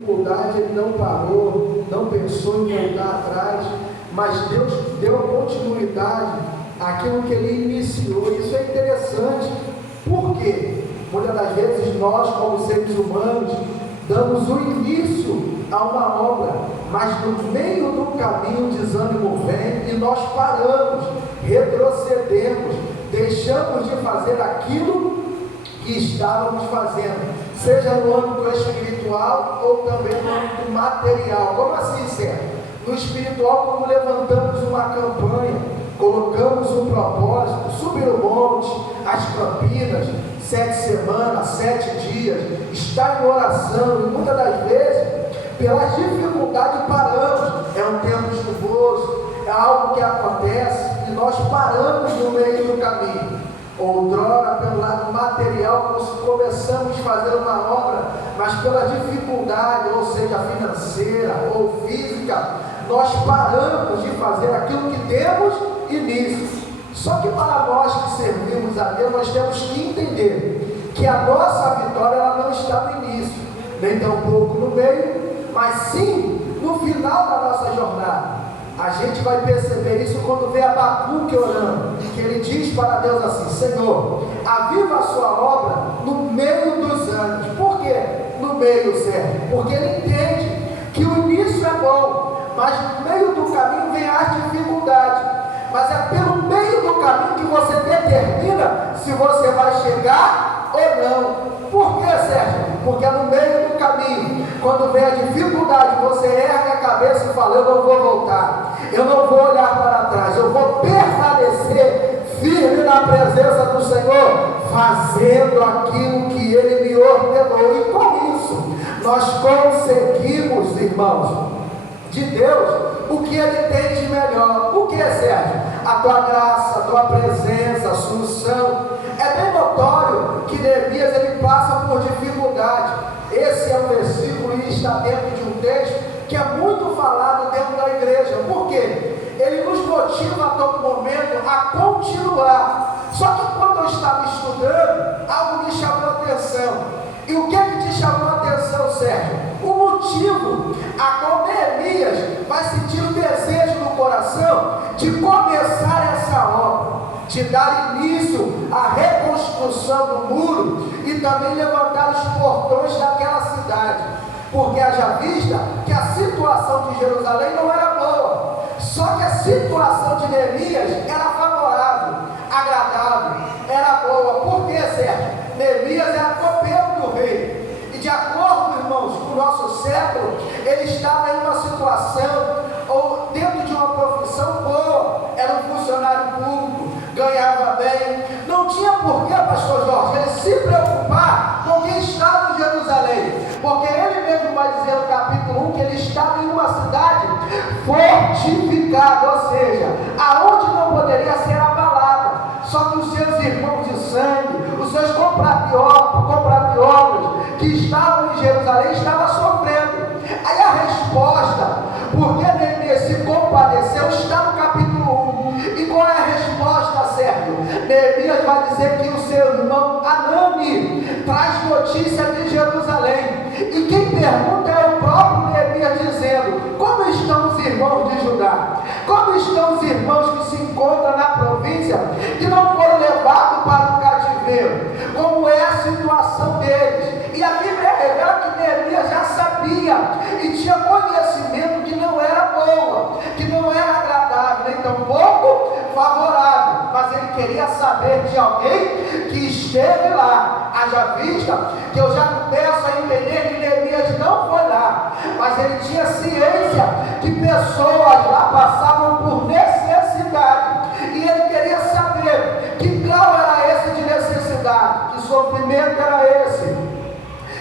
dificuldade, ele não parou, não pensou em voltar atrás, mas Deus deu continuidade àquilo que ele iniciou. Isso é interessante. Por quê? Muitas das vezes nós, como seres humanos, damos o início a uma obra, mas no meio do caminho o desânimo vem e nós paramos, retrocedemos, deixamos de fazer aquilo que estávamos fazendo, seja no âmbito espiritual ou também no âmbito material. Como assim, Sérgio? No espiritual, como levantamos uma campanha, colocamos um propósito, subir o monte, as Campinas, 7 semanas, 7 dias, estar em oração, e muitas das vezes, pelas dificuldades, paramos. É um tempo chuvoso, é algo que acontece e nós paramos no meio do caminho. Outrora, pelo lado material, começamos a fazer uma obra, mas pela dificuldade, ou seja, financeira ou física, nós paramos de fazer aquilo que demos início. Só que para nós que servimos a Deus, nós temos que entender que a nossa vitória ela não está no início, nem tampouco no meio, mas sim no final da nossa jornada. A gente vai perceber isso quando vê Abacuque orando, que ele diz para Deus assim: Senhor, aviva a sua obra no meio dos anos. Por quê? No meio, Sérgio? Porque ele entende que o início é bom, mas no meio do caminho vem as dificuldades. Mas é pelo meio do caminho que você determina se você vai chegar ou não. Por que, Sérgio? Porque é no meio do caminho, quando vem a dificuldade, você ergue a cabeça e fala: eu não vou voltar, eu não vou olhar para trás, eu vou permanecer firme na presença do Senhor, fazendo aquilo que Ele me ordenou. E com isso, nós conseguimos, irmãos, de Deus, o que Ele tem de melhor. O que, Sérgio? A tua graça, a tua presença, a solução. É bem notório que Neemias ele passa por dificuldade. Esse é um versículo e está dentro de um texto que é muito falado dentro da igreja. Por quê? Ele nos motiva a todo momento a continuar. Só que quando eu estava estudando, algo me chamou a atenção. E o que te chamou a atenção, Sérgio? O motivo a qual Neemias vai sentir o desejo no coração de começar essa obra, de dar início à reconstrução do muro e também levantar os portões daquela cidade, porque haja vista que a situação de Jerusalém não era boa, só que a situação de Neemias era favorável, agradável, era boa. Por que, Sérgio? Neemias era copeiro do rei, e de acordo, irmãos, com o nosso século, ele estava em uma situação ou dentro de uma profissão boa, era um funcionário público, ganhava bem, não tinha por que, pastor Jorge, ele se preocupar com quem estava em Jerusalém, porque ele mesmo vai dizer no capítulo 1 que ele estava em uma cidade fortificada, ou seja, aonde não poderia ser abalada. Só que os seus irmãos de sangue, os seus compatriotas que estavam em Jerusalém estavam sofrendo. Aí a resposta, porque Neemias se compadeceu, está no capítulo 1. E qual é a resposta, Sérgio? Neemias vai dizer que o seu irmão Anani traz notícia de Jerusalém. E quem pergunta é o próprio Neemias dizendo: como estão os irmãos de Judá? Como estão os irmãos que se encontram na província, que não foram levados para o cativeiro? Como é a situação deles? E a Bíblia revela que Neemias já sabia e tinha conhecimento que não era boa, que não era agradável, nem tampouco favorável, mas ele queria saber de alguém que esteve lá. Haja vista que eu já começo a entender que Neemias não foi lá, mas ele tinha ciência que pessoas lá passavam por necessidade, e ele queria saber que grau era esse de necessidade, que sofrimento era esse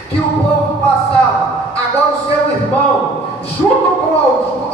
que o povo passava. Agora o seu irmão, junto com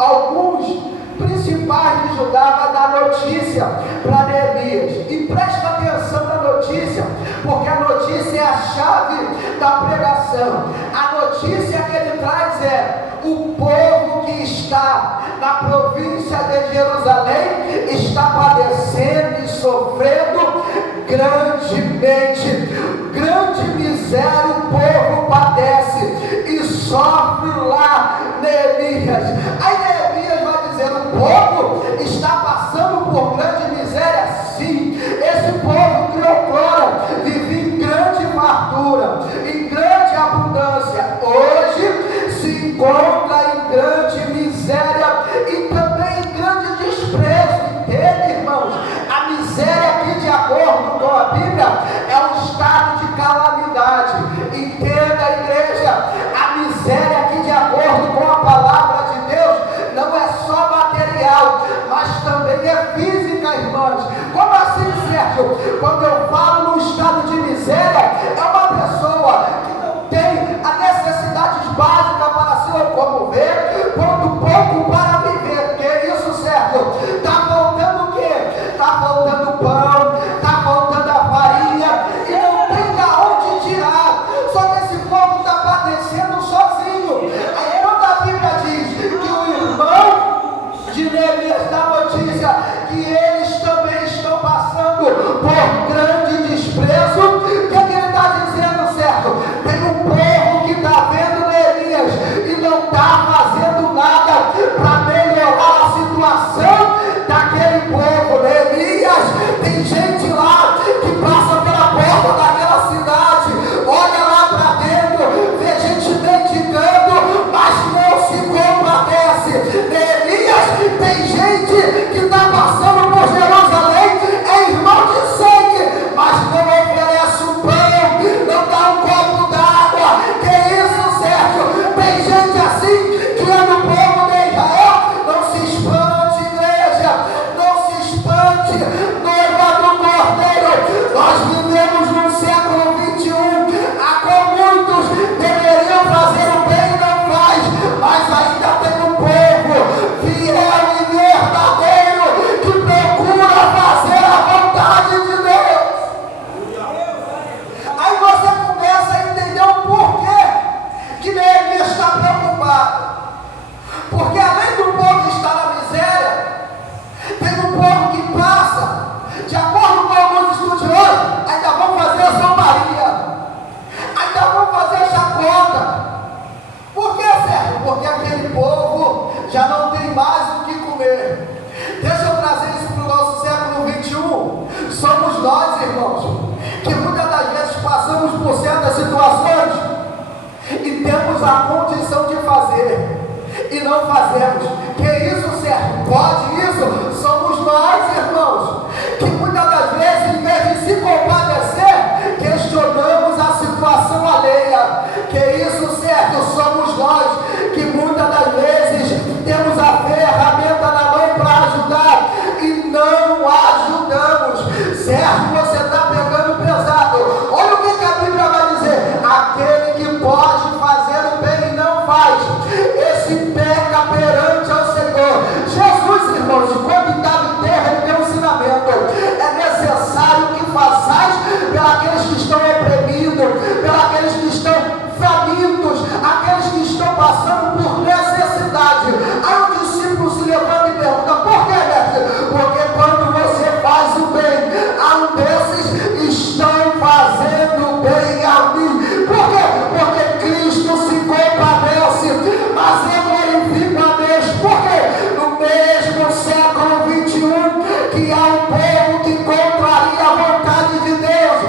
alguns principais de Judá, vai dar notícia para Neemias. E presta atenção na notícia, porque a notícia é a chave da pregação. A notícia que ele traz é: o povo que está na província de Jerusalém está padecendo e sofrendo grandemente. Grande miséria o povo padece e sofre fui lá, Neemias. Aí Neemias vai dizer: o povo está passando por grande miséria, sim. Esse povo que outrora vivia em grande fartura, em grande abundância, hoje se encontra em grande miséria e também em grande desprezo. Entende, irmãos? A miséria aqui, de acordo com a Bíblia, é um estado de calamidade. Entenda, igreja, a miséria aqui, de acordo com a palavra de Deus, não é só material, mas também é física, irmãos. Como assim, Sérgio? Quando eu falo no estado de miséria, é uma pessoa que não tem a necessidades básicas para se locomover, quanto pouco para viver. Que é isso, Sérgio? Está faltando o quê? Está faltando pão, está faltando a farinha, e não tem da onde tirar. Só que esse povo está padecendo sozinho. Aí quando a Bíblia diz que o irmão de Neemias dá notícia que eles também estão passando por grande desprezo, o que ele está dizendo, certo? Tem um povo que está vendo Neemias e não está fazendo nada para melhorar a situação daquele povo. Neemias, tem gente lá que passa pela porta daquela cidade, olha lá para dentro, vê gente mendigando, mas não se compadece. Neemias, tem gente que está passando por Jerusalém, é irmão de sangue, mas não oferece um pão, não dá um copo d'água. Que isso, Sérgio? Tem gente assim que é do povo de Israel. Não se espante, igreja, não se espante, noiva do Cordeiro. Nós vivemos no século 21, a qual muitos deveriam fazer o bem e não faz, mas ainda tem um povo fiel e verdadeiro que procura fazer a vontade de Deus. Aí você começa a entender o porquê que Neemias está preocupado. Porque além do povo estar na miséria, tem um povo que passa, de acordo com alguns estudiosos, ainda vão fazer zombaria, ainda vão fazer chacota. Por que, Sérgio? Porque aquele povo já não tem mais o que comer. Deixa eu trazer isso para o nosso século 21. Somos nós, irmãos, que muitas das vezes passamos por certas situações e temos a condição de fazer e não fazemos. Que isso, Sérgio? Pode isso? Somos nós, irmãos, que muitas das vezes, em vez de se compadecer, questionamos a situação alheia. Que isso, Sérgio? Somos nós que muitas das vezes temos a ferramenta na mão para ajudar e não ajudamos. Sérgio, você está pegando pesado. Olha o que a Bíblia vai dizer: aquele que pode fazer o bem e não faz, esse peca perante ao Senhor. Jesus, irmãos, quando estava em terra, ele deu um ensinamento: é necessário que façais pelos que estão oprimidos, pelos que estão famintos, aqueles que estão passando por necessidade. Aí o discípulo se levanta e pergunta: por que, mestre? Porque quando você faz o bem a um desses, estão fazendo bem a mim. Por quê? Porque Cristo se compadece, mas eu glorifico a Deus. Por quê? No mesmo século 21, que há um povo que contraria a vontade de Deus,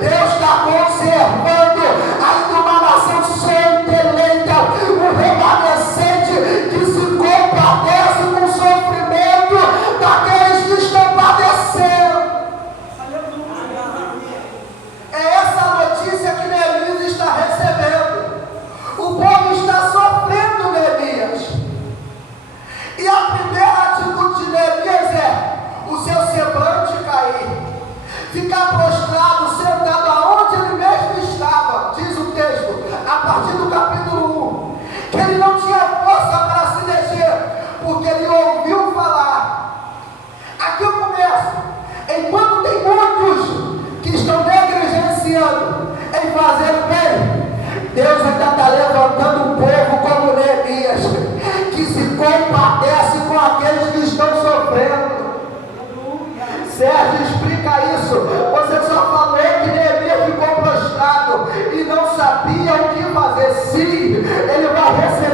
Deus está conservando ainda uma nação santa, eleita, um remanescente que se compadece com o sofrimento daqueles que estão padecendo. É essa a notícia que Neemias está recebendo. O povo está sofrendo, Neemias. E a primeira atitude de Neemias é o seu semblante cair, ficar prostrado, sentado aonde ele mesmo estava. Diz o texto, a partir do capítulo 1, que ele não tinha força para se mexer, porque ele ouviu falar. Aqui eu começo. Enquanto tem muitos que estão negligenciando em fazer o bem, Deus ainda está levantando um povo como Neemias, que se compadece com aqueles que estão sofrendo. Sérgio, explica isso. Você só falou que Neemias ficou prostrado e não sabia o que fazer. Sim, ele vai receber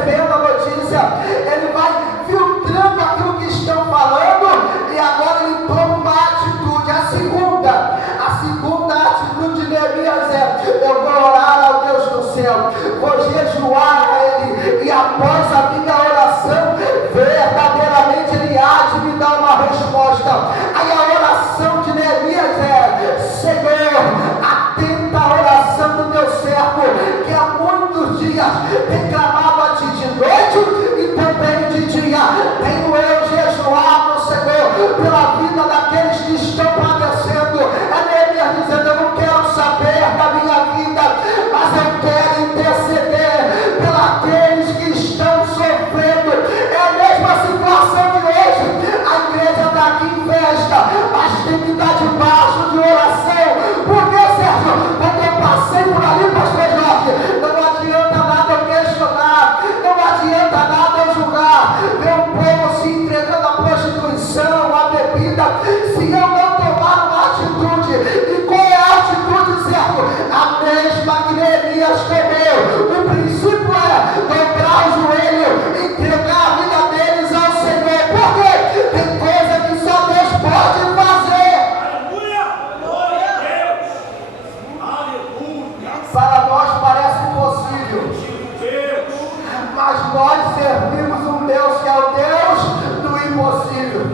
mas nós servimos um Deus que é o Deus do impossível.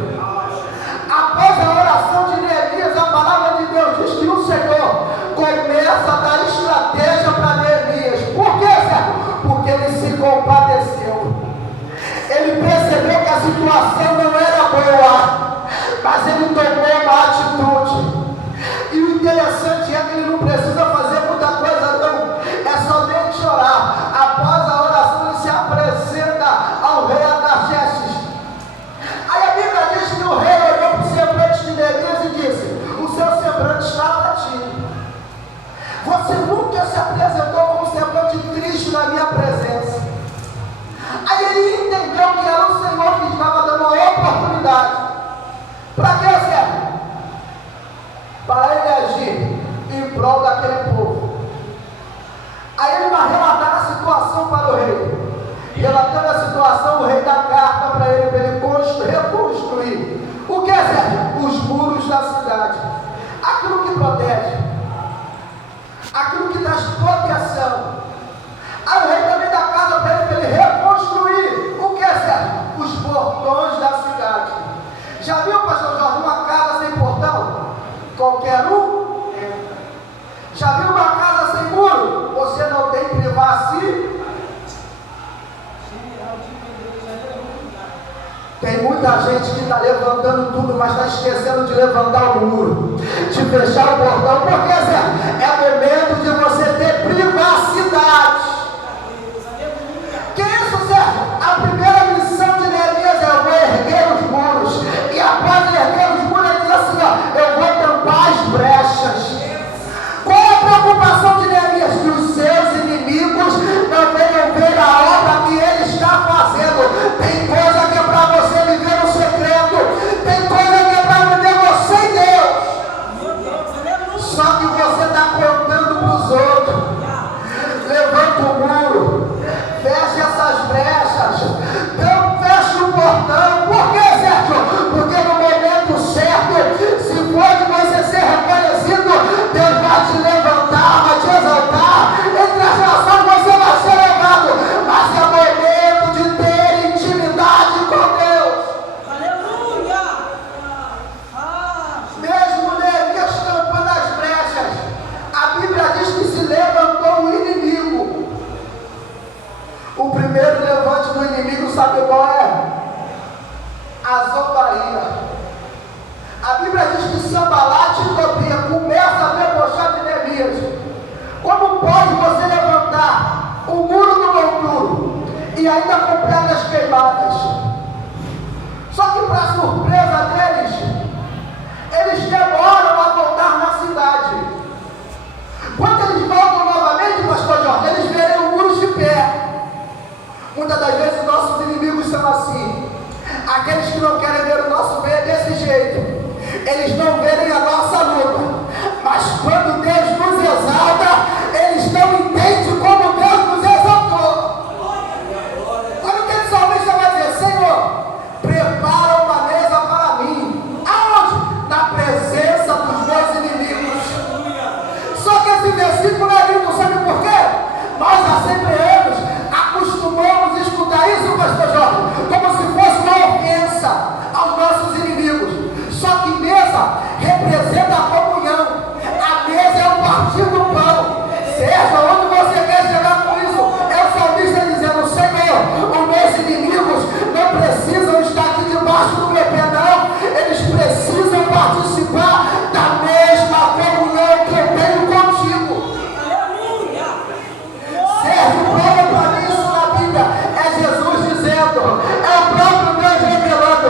Após a oração de Neemias, a palavra de Deus diz que o Senhor começa a dar estratégia para Neemias. Por quê, Senhor? Porque ele se compadeceu. Ele percebeu que a situação não era boa, mas ele tomou uma atitude. E o interessante é que ele não precisa fazer muita coisa não, é somente orar. Após a oração ele se apresenta ao rei Artaxerxes. Aí a Bíblia diz que o rei olhou para o semblante de Neemias e disse: o seu semblante está abatido. Você nunca se apresentou com um semblante triste na minha presença. Aí ele entendeu que era o Senhor que estava dando uma oportunidade. Para quê, Senhor? Para ele agir em prol daquele povo. Aí ele vai relatar a situação para o rei. Relatando a situação, o rei dá carta para ele reconstruir. O que, Sérgio? Os muros da cidade. Aquilo que protege. Aquilo que traz proteção. Aí o rei também dá carta para ele reconstruir. O que, Sérgio? Os portões da cidade. Já viu, pastor Jorge, uma casa sem portão? Qualquer um entra. Já viu uma casa sem muro? Você não tem privacidade. Tem muita gente que está levantando tudo, mas está esquecendo de levantar o muro, de fechar o portão. Por quê, Zé? É momento de você ter privacidade. Que isso, Sérgio? A primeira missão de Neemias é: eu vou erguer os muros. E após erguer os muros, ele diz assim: ó, eu vou tampar as brechas. Qual é a preocupação de Neemias? Que os seus inimigos não venham ver a obra que ele está fazendo. Tem coisa que é para você viver no secreto. Tem coisa que é para viver você e Deus. Só que você está contando para os outros. Levanta o muro. Feche essas brechas. Não feche o portão. Por que, Sérgio? Porque no momento certo, se for de você ser reconhecido, Deus vai te levantar, vai te exaltar. Entre as nações você vai ser levado. Mas é momento de ter intimidade com Deus. Aleluia! Mesmo Neemias tampando as brechas, a Bíblia diz que se levantou o inimigo. O primeiro levante do inimigo, sabe qual é? A zombaria. A Bíblia diz que Sambalate e Tobia começam a debochar de Neemias. Como pode você levantar o muro do monturo e ainda com pedras queimadas? Só que, para surpresa deles, eles demoram a voltar na cidade. Quando eles voltam novamente, pastor Jorge, eles verem o muro de pé. Muitas das vezes nossos inimigos são assim. Aqueles que não querem ver o nosso bem é desse jeito. Eles não verem a nossa luta. Mas quando Deus nos exalta, eles não entendem como Deus nos exaltou. Olha o que o salmista vai dizer: Senhor, prepara uma mesa para mim. Aonde? Na presença dos meus inimigos. Só que esse versículo é lindo, sabe por quê? Nós assembleanos acostumamos escutar isso, pastor Jorge, como se fosse uma ofensa aos nossos inimigos. Só que mesa representa a comunhão. A mesa é o partir do pão. Seja onde você quer chegar com isso, é o salmista dizendo: Senhor, os meus inimigos não precisam estar aqui debaixo do meu pé, não. Eles precisam participar da mesma comunhão que eu tenho contigo. Aleluia! Sérgio, prova para mim isso na Bíblia. É Jesus dizendo, é o próprio Deus revelando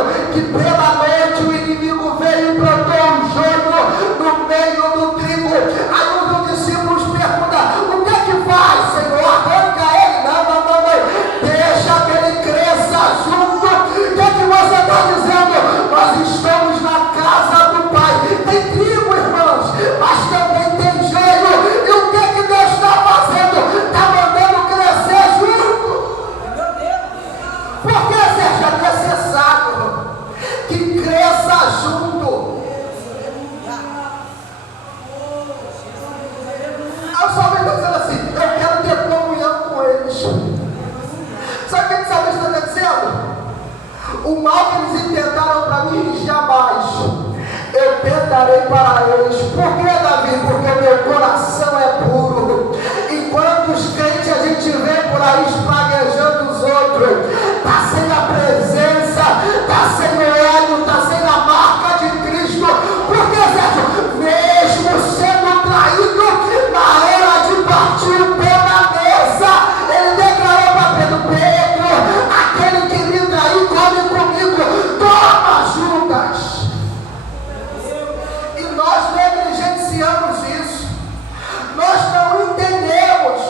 O mal que eles intentaram para mim, jamais eu tentarei para eles. Por que, Davi? Porque o meu coração é puro. Enquanto os crentes a gente vê por aí espraguejando os outros, está sem a presença, está sem o óleo, está sem a marca de Cristo. Porque, Sérgio, mesmo sendo traído, na hora de partir o pão da mesa, ele declarou para Pedro: aquele que me traiu come comigo, toma Judas. E nós negligenciamos isso. Nós não entendemos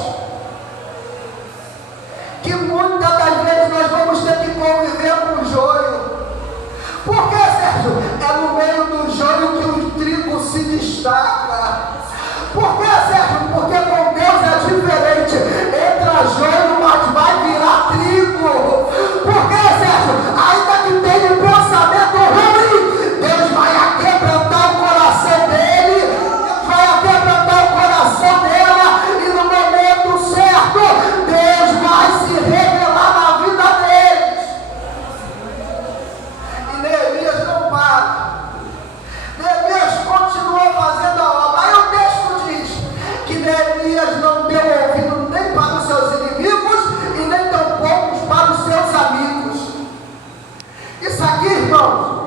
que muitas das vezes nós vamos ter que conviver com o joio. Por que, Sérgio? É no meio do joio que o trigo se destaca. Por que, Sérgio? Porque com Deus é diferente. Entra joio, mas vai virar trigo. Por que, Sérgio? Ainda que tenha um pensamento ruim, Deus vai aquebrantar o coração dele, vai aquebrantar o coração dela, e no momento certo, Deus vai se revelar na vida deles. E Neemias não para. Neemias continua fazendo a obra. Aí o texto diz que Neemias não deu ouvido nem para os seus inimigos e nem tampouco para os seus amigos. Isso aqui, irmãos,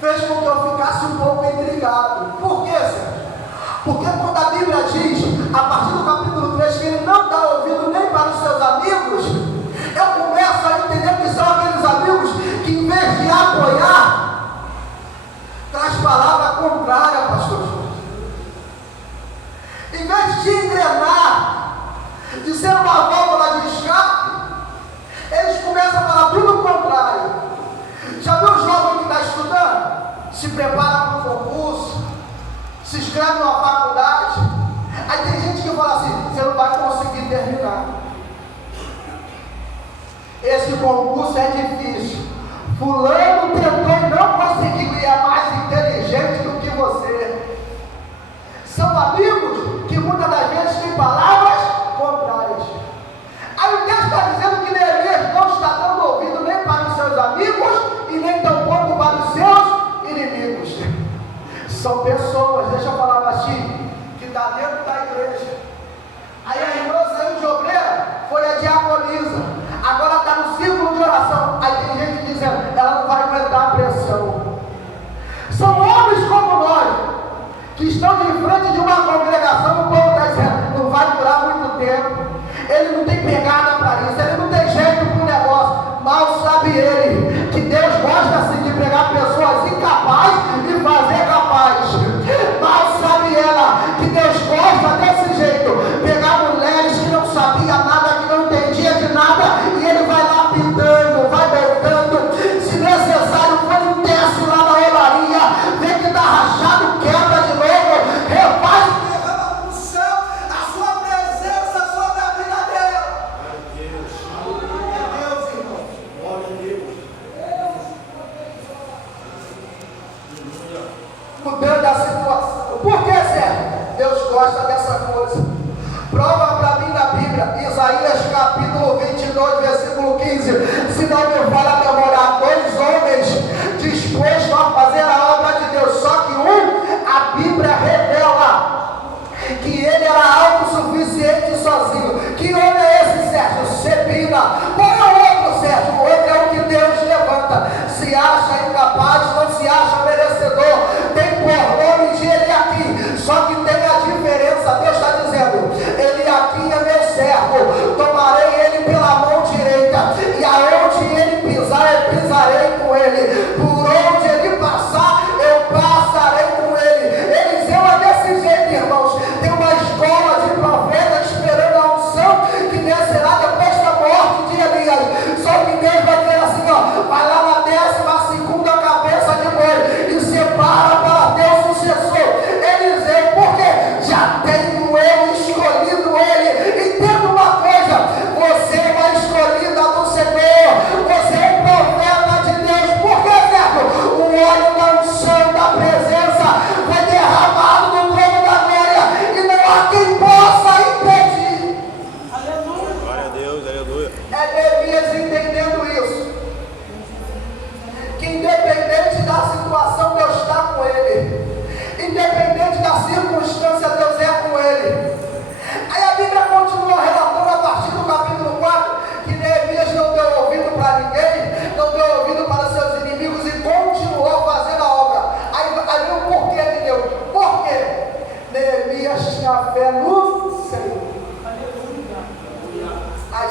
fez com que eu ficasse um pouco intrigado. Por quê, Sérgio? Porque quando a Bíblia diz, a partir do capítulo 3, que ele não dá ouvido nem para os seus amigos, eu começo a entender que são aqueles amigos que, em vez de apoiar, traz palavra contrária, pastor. Em vez de engrenar, de ser uma válvula de escape, eles começam a falar tudo o contrário. Já viu o jovem que está estudando? Se prepara para um concurso, se inscreve numa faculdade. Aí tem gente que fala assim: você não vai conseguir terminar. Esse concurso é difícil. Fulano tentou e não conseguiu, e é mais inteligente do que você. São amigos que muitas das vezes têm palavras contrárias. Aí o texto está dizendo que Neemias não está dando ouvido nem para os seus amigos e nem tampouco para os seus inimigos. São pessoas, deixa eu falar baixinho, que está dentro da igreja. Aí a irmã saiu de obreira, foi a diaconisa, agora está no círculo de oração. Aí tem gente dizendo: ela não vai aguentar a pressão. São homens como nós, que estão de frente de uma congregação. O povo está dizendo: não vai durar muito tempo, ele não tem pegada para isso, ele não tem jeito para o negócio. Mal sabe ele que Deus gosta assim de pegar pessoas incapazes e fazer capaz. Mal sabe ela que Deus gosta desse jeito, pegar mulheres que não sabiam nada, que não entendiam de nada, e ele vai lapidando, vai voltando. Se necessário, põe um teste lá na olaria, vê que está rachado, quebra de novo, refaz e derrama para o céu a sua presença sobre a vida dela. É Deus, irmão. Glória a Deus. Mudando a situação. Por que, Sérgio? Deus gosta dessa coisa. Prova para mim na Bíblia, Isaías capítulo 22, versículo 15. Se não me falha a memória, 2 homens dispostos a fazer a obra de Deus. Só que a Bíblia revela que ele era autossuficiente sozinho. Que homem é esse, Sérgio? Sebina. Qual é o outro, Sérgio? O outro é o que Deus levanta. Se acha incapaz, não se acha merecedor. Tem por nome de Eliaquim. Só que tem a diferença. Deus está dizendo: Eliaquim é meu servo. Tomarei ele pela mão direita. E aonde ele pisar, eu pisarei com ele. Por onde ele passar, eu passarei com ele. Eliseu é desse jeito, irmãos. Tem uma escola de profetas esperando a unção que descerá depois da morte de Elias. Só que Deus vai dizer assim: ó, vai lá na 12ª cabeça de boi.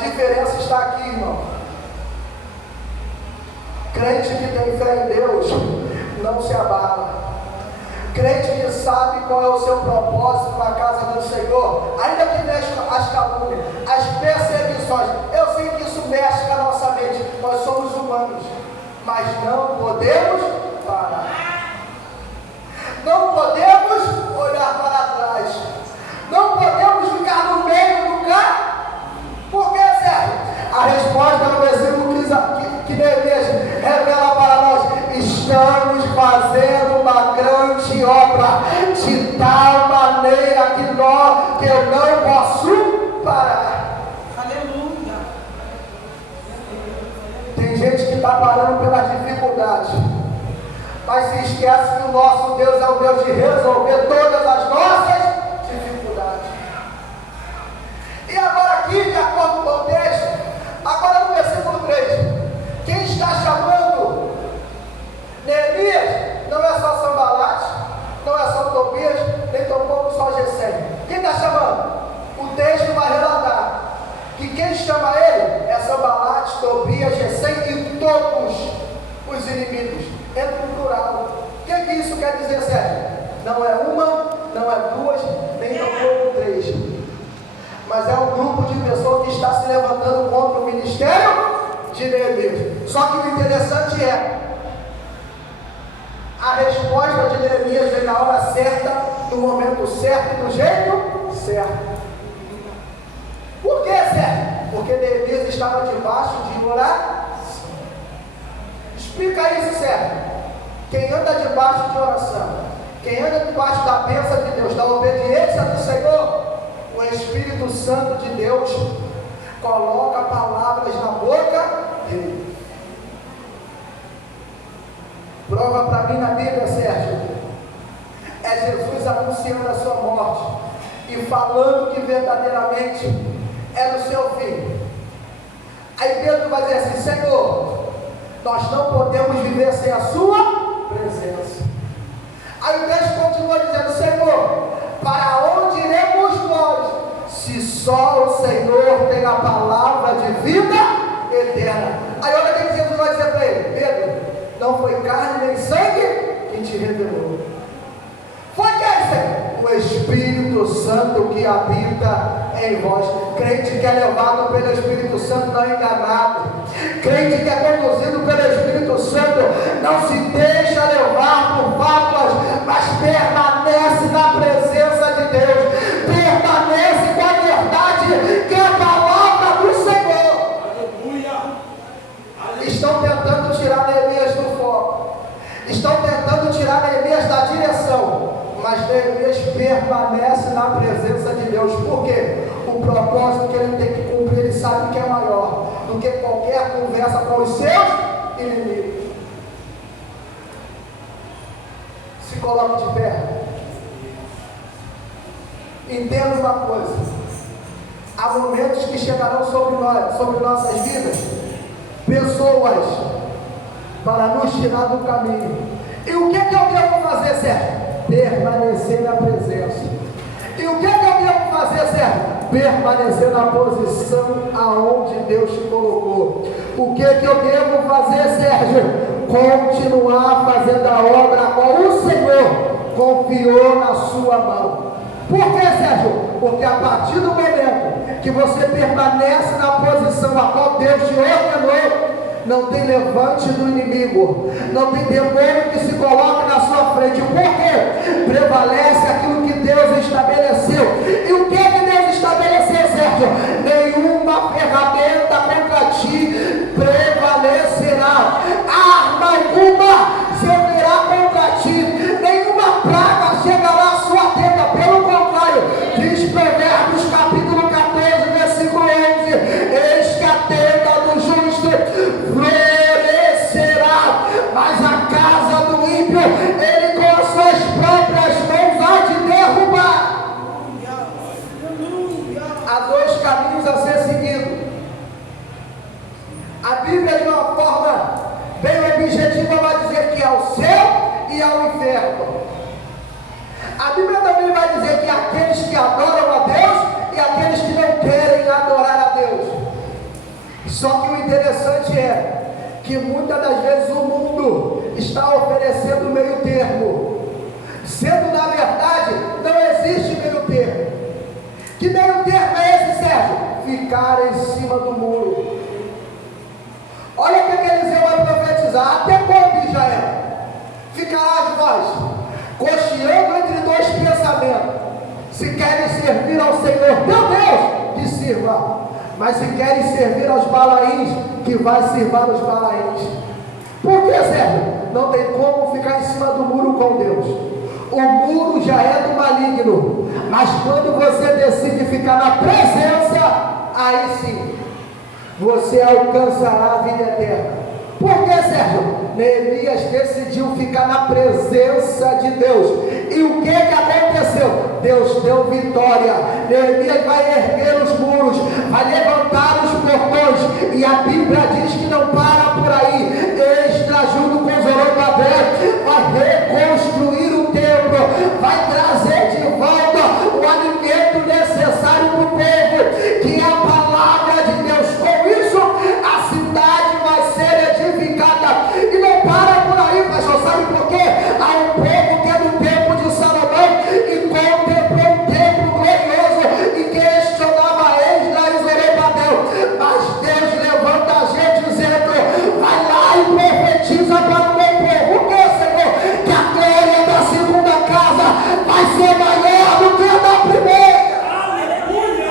diferença está aqui, irmão. Crente que tem fé em Deus não se abala. Crente que sabe qual é o seu propósito na casa do Senhor, ainda que mexa as calúnias, as perseguições. Eu sei que isso mexe com a nossa mente. Nós somos humanos, mas não podemos parar. Não podemos olhar para trás. Não podemos ficar no meio do carro. Por que, Sérgio? A resposta no versículo que Neemias revela para nós: estamos fazendo uma grande obra de tal maneira que eu não posso parar. Aleluia. Tem gente que está parando pelas dificuldades, mas se esquece que o nosso Deus é o Deus de resolver todas as nossas dificuldades. E agora aqui, de acordo com o texto, agora no versículo 3, quem está chamando Neemias não é só Sanbalate, não é só Tobias, nem tampouco só Gesem. Quem está chamando? O texto vai relatar que quem chama ele é Sanbalate, Tobias, Gesem e todos os inimigos. Entra no plural. O que isso quer dizer, Sérgio? Não é uma, não é duas, nem tampouco três, mas é um grupo de pessoas que está se levantando contra o ministério de Neemias. Só que o interessante é a resposta de Neemias vem na hora certa, no momento certo e do jeito certo. Por que, Sérgio? Porque Neemias estava debaixo de oração. Explica isso, Sérgio. Quem anda debaixo de oração, quem anda debaixo da bênção de Deus, da obediência do Senhor, o Espírito Santo de Deus coloca palavras na boca dele. Prova para mim na Bíblia, Sérgio, é Jesus anunciando a sua morte e falando que verdadeiramente era o seu filho. Aí Pedro vai dizer assim: Senhor, nós não podemos viver sem a sua presença. Aí o texto continua dizendo: Senhor, para onde iremos nós, se só o Senhor tem a palavra de vida eterna? Aí olha o que Jesus vai dizer para ele: Pedro, não foi carne nem sangue que te revelou. Foi quem, Senhor? O Espírito Santo que habita em vós. Crente que é levado pelo Espírito Santo não é enganado. Crente que é conduzido pelo Espírito Santo não se deixa levar por fábulas, mas permanece na presença de Deus. Permanece com a verdade que é a palavra do Senhor. Aleluia. Estão tentando tirar Neemias do foco. Estão tentando tirar Neemias da direção. Mas Neemias permanece na presença de Deus. Por quê? O propósito que ele tem que cumprir, ele sabe que é maior do que qualquer conversa com os seus inimigos. Se coloque de pé. Entenda uma coisa: há momentos que chegarão sobre nós, sobre nossas vidas, pessoas para nos tirar do caminho. E o que eu devo fazer, Sérgio? Permanecer na presença. E o que eu devo fazer, Sérgio? Permanecer na posição aonde Deus te colocou. O que eu devo fazer, Sérgio? Continuar fazendo a obra a qual o Senhor confiou na sua mão. Por que, Sérgio? Porque a partir do momento que você permanece na posição a qual Deus te ordenou, não tem levante do inimigo, não tem demônio que se coloque na sua frente. Por quê? Prevalece aquilo que Deus estabeleceu. E o que Deus estabeleceu, Sérgio? Nenhuma ferramenta contra ti prevalecerá. Arma alguma servirá contra ti. Nenhuma praga chegará à sua tenda. Pelo contrário, diz Provérbios capítulo 14, versículo 11: eis que a tenda do justo florescerá, mas a casa do ímpio ele com as suas próprias mãos há de derrubar. Há dois caminhos a ser seguido. A Bíblia, de uma forma bem objetiva, vai dizer que é o céu e ao inferno. A Bíblia também vai dizer que aqueles que adoram a Deus e aqueles que não querem adorar a Deus. Só que o interessante é que muitas das vezes o mundo está oferecendo meio termo, sendo na verdade não existe meio termo. Que meio termo é esse, Sérgio? Ficar em cima do muro. Olha o que Eliseu vai profetizar. Até quando, Israel? Ficarás vós cocheando entre dois pensamentos. Se queres servir ao Senhor teu Deus, que sirva. Mas se queres servir aos Balaíns, que vai servir aos Balaíns. Por que, Sérgio? Não tem como ficar em cima do muro com Deus. O muro já é do maligno. Mas quando você decide ficar na presença, aí sim, você alcançará a vida eterna. Por que, Sérgio? Neemias decidiu ficar na presença de Deus. E o que aconteceu? Deus deu vitória. Neemias vai erguer os muros, vai levantar os portões. E a Bíblia diz que não para por aí. Esdras, junto com Zorobabel, vai reconstruir o templo, vai trazer de volta o alimento necessário para o povo, que é a palavra de Deus. Com isso, a cidade vai ser edificada. E não para por aí, pastor. Sabe por quê? Há um povo que é do tempo de Salomão e contemplou um templo glorioso e questionava Esdras e Zorobabel. Mas Deus levanta a gente dizendo: vai lá e profetiza para o meu povo. O que, Senhor? Que a glória da segunda casa vai ser maior do que a da primeira.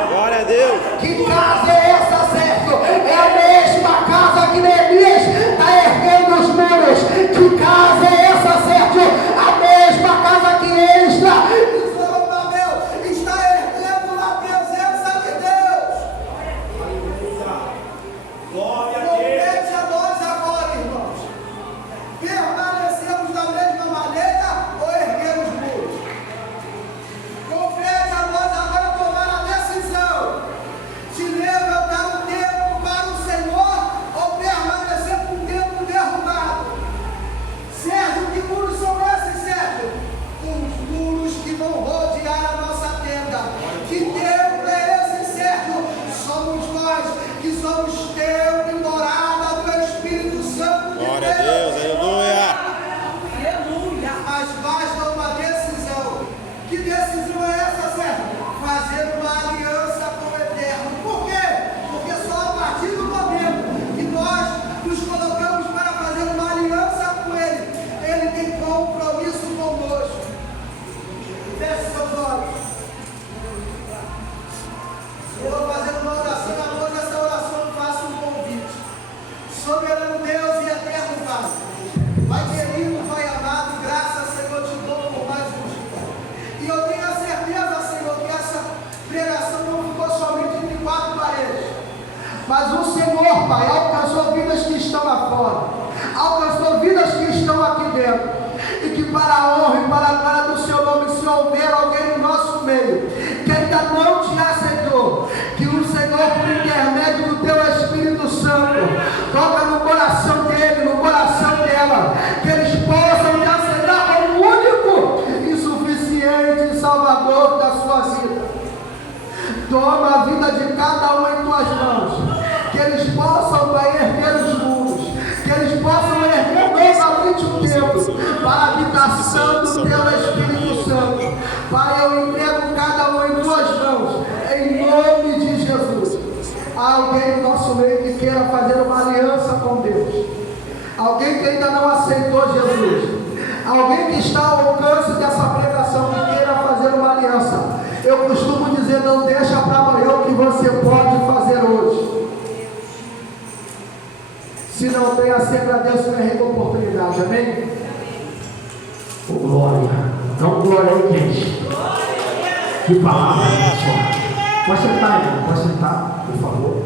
Glória a Deus. Que casa é essa, Sérgio? É a mesma casa que Neemias está erguendo os muros. Que casa é essa, Sérgio? A mesma casa que Esdras e Zorobabel está erguendo na presença de Deus. Glória a Deus. Compete a nós agora, irmãos. Permanecemos da mesma maneira ou erguemos muros? Compete a nós agora tomar a decisão de levantar o templo para o Senhor ou permanecer com o templo derrubado. Sérgio, que muros são esses, Sérgio? Os muros que vão rodear a nossa tenda. Que templo é esse, Sérgio? Somos nós que somos templo e morada do Espírito Santo de Glória a Deus. Aleluia. Aleluia. Mas basta uma decisão. Que decisão é essa, Sérgio? Fazer uma aliança com o Eterno. Por quê? Porque só a partir do momento que nós nos colocamos para fazer uma aliança com Ele, Ele tem compromisso conosco. Feche seus olhos. Eu vou fazer uma oração, após essa oração eu faço um convite. Soberano Deus e eterno Pai, Pai querido, Pai amado, graças, Senhor, te dou por mais um dia. E eu tenho a certeza, Senhor, que essa pregação não ficou somente entre quatro paredes, mas o Senhor, Pai, alcançou vidas que estão lá fora, alcançou vidas que estão aqui dentro, e que para a honra e para a glória do Seu nome, se houver alguém no nosso meio que ainda não te aceitou, que o Senhor, por intermédio do Teu Espírito Santo, toca no coração dele, no coração dela, que eles possam te aceitar como o único e suficiente Salvador da sua vida. Toma a vida de cada um em Tuas mãos, que eles possam, Pai, erguer os muros, que eles possam erguer novamente o templo para a habitação do Teu Espírito Santo. Pai, eu entrego cada um em Tuas mãos, em nome de Jesus. Há alguém no nosso meio que queira fazer uma aliança com Deus, alguém que ainda não aceitou Jesus, alguém que está ao alcance dessa pregação que queira fazer uma aliança. Eu costumo dizer: não deixa para amanhã o que você pode fazer hoje. Se não tem, assim agradeço a rica oportunidade. Amém? Oh, glória. Não, glória aí, gente. Que palavra, pessoal. Pode sentar, irmão. Pode sentar, por favor.